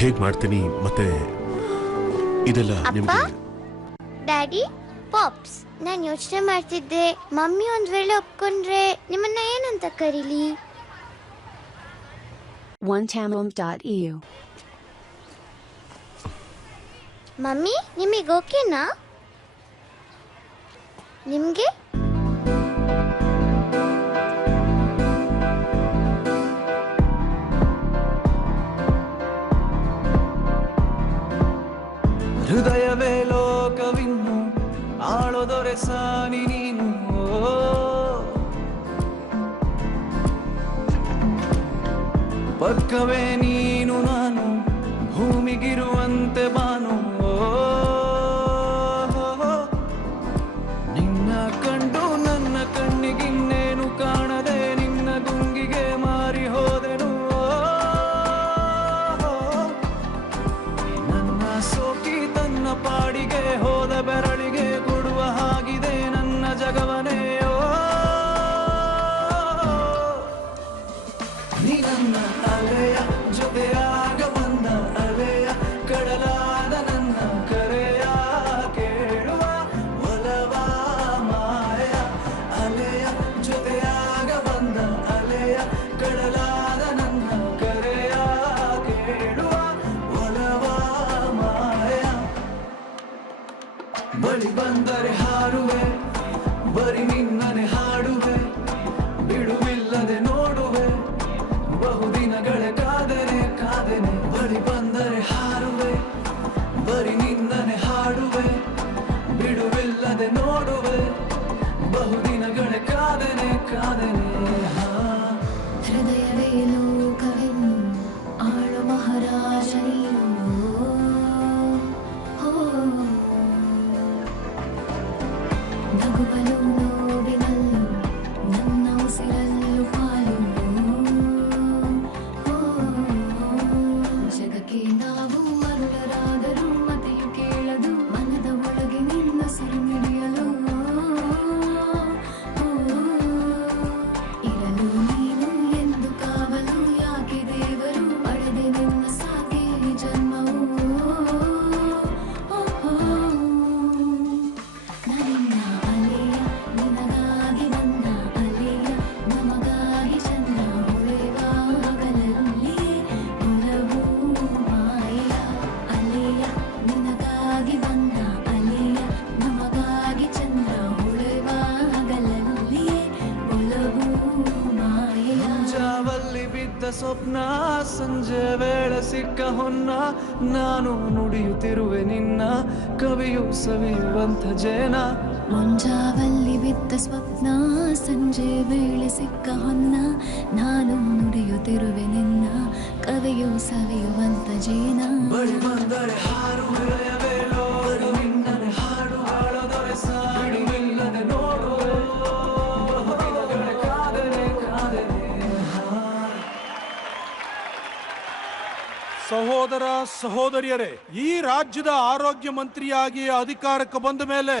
ಹೇಗ್ ಮಾಡ್ತೀನಿ ಮತ್ತೆ ಇದೆಲ್ಲ ನಿಮ್ಗೆ. ಡ್ಯಾಡಿ, ಪಾಪ್ಸ್, ನಾನು ಯೋಚನೆ ಮಾಡ್ತಿದ್ದೆ, ಮಮ್ಮಿ ಒಂದ್ ವೇಳೆ ಒಪ್ಕೊಂಡ್ರೆ ನಿಮ್ಮನ್ನ ಏನಂತ ಕರೀಲಿ? onetamil.eu ಮಮ್ಮಿ, ನಿಮಗೆ ಓಕೆನಾ? ನಿಮ್ಗೆ? ಹೃದಯವೇ ಲೋಕವಿನ್ನು ಆಳೋದೊರೆ ಸಾನಿ ನೀನು. ಪಕ್ಕವೇ ನೀನು ನಾನು, ಭೂಮಿಗಿರುವಂತೆ ಬಾನು. ನಿನ್ನ ಕಂಡು ನನ್ನ ಕಣ್ಣಿಗಿನ್ನೇನು ಕಾಣದೆ ನಿನ್ನ ಗುಂಗಿಗೆ ಮಾರಿ ಹೋದೆನು. ನನ್ನ ಸೋಕಿ ತನ್ನ ಪಾಡಿಗೆ ಹೋದ ಬೆರಳಿಗೆ ಕೊಡುವ ಹಾಗಿದೆ ನನ್ನ ಜಗವನೇ. ನೀ ನನ್ನ ಅಲೆಯ ಜೊತೆಯಾಗ ಬಂದ ಅಲೆಯ, ಕಡಲಾದ ನನ್ನ ಕರೆಯ ಕೇಳುವ ಒಲವ ಮಾಯ. ಅಲೆಯ ಜೊತೆಯಾಗ ಬಂದ ಅಲೆಯ, ಕಡಲಾದ ನನ್ನ ಕರೆಯ ಕೇಳುವ ಒಲವ ಮಾಯ. ಬಳಿ ಬಂದರೆ ಹಾರುವೆ, ಬರಿ ನಿನ್ನನೆ ಹಾಡುವೆ, ಬಿಡುವಿಲ್ಲದೆ ನೋಡುವೆ, ಬಹುದಿನಗಳ ಕಾದನೆ ಕಾದನೆ. ಬಳಿ ಬಂದರೆ ಹಾರುವೆ, ಬರಿ ನಿನ್ನನೆ ಹಾಡುವೆ, ಬಿಡುವಿಲ್ಲದೆ ನೋಡುವೆ, ಬಹುದಿನಗಳ ಕಾದನೆ ಕಾದನೆ. ಹೃದಯವೇ ಲೋಕವೆನ್ನು ಆಳು ಮಹಾರಾಜ ನೀನು. ನಗುವಲು ನೋವಿನಲ್ಲೂ ನನ್ನ ಉಸಿರಲ್ಲೂ ಪಾಲು. ಜಗಕ್ಕೆ ನಾವು ಅರುಳರಾದರೂ ಮತೆಯು ಕೇಳದು, ಮನದ ಒಳಗೆ ನಿನ್ನ ಸಿರುಮಿಡಿಯಲು. ಇರಲು ನೀನು ಎಂದು ಕಾವಲು, ಯಾಕೆ ದೇವರು ಪಡೆದೆ ನಿನ್ನ ಸಾಕೆ ಜನ್ಮವು. ನನಿನ್ನ ಅಲೆಯ, ನಿನಗಾಗಿ ಬಂದ ಅಲೆಯ, ನಮಗಾಗಿ ಚಂದ ಹೊಳೆವ ಹಗಲಲ್ಲಿ ಒಲವು ಮಾಯ. ಅಲೆಯ, ನಿನಗಾಗಿ ಬಂದ ಅಲೆಯ, ನಮಗಾಗಿ ಚಂದ ಹೊಳೆವ ಹಗಲಲ್ಲಿ ಒಲವು ಮಾಯ. ಮುಂಜಾವಲ್ಲಿ ಬಿದ್ದ ಸ್ವಪ್ನ, ಸಂಜೆ ವೇಳೆ ಸಿಕ್ಕ ಹೊನ್ನ, ನಾನು ನುಡಿಯುತ್ತಿರುವೆ ನಿನ್ನ ಕವಿಯು ಸವಿಯುವಂತ ಜೇನ. ಮುಂಜಾವಲ್ಲಿ ಬಿದ್ದ ಸ್ವಪ್ನ, ಸಂಜೆ ವೇಳೆ ಸಿಕ್ಕ ಹೊನ್ನ, ನಾನು ನುಡಿಯುತ್ತಿರುವೆ ನಿನ್ನ ಕವಿಯು ಸವಿಯುವಂತ ಜೇನ. ಬಳಿ ಬಂದರೆ ಹಾರು, ಹೃದಯವೇ ಲೋಕ ನಿನ್ನನೆ ಹಾಡು, ಆಳದೊರೆ ಸಾಡುವಿಲ್ಲದೆ ನೋಡುವೆ, ಬಹುದಿನಗಳ ಕಾದನೆ ಕಾದನೆ. ಸಹೋದರ ಸಹೋದರಿಯರೇ, ಈ ರಾಜ್ಯದ ಆರೋಗ್ಯ ಮಂತ್ರಿಯಾಗಿ ಅಧಿಕಾರಕ್ಕೆ ಬಂದ ಮೇಲೆ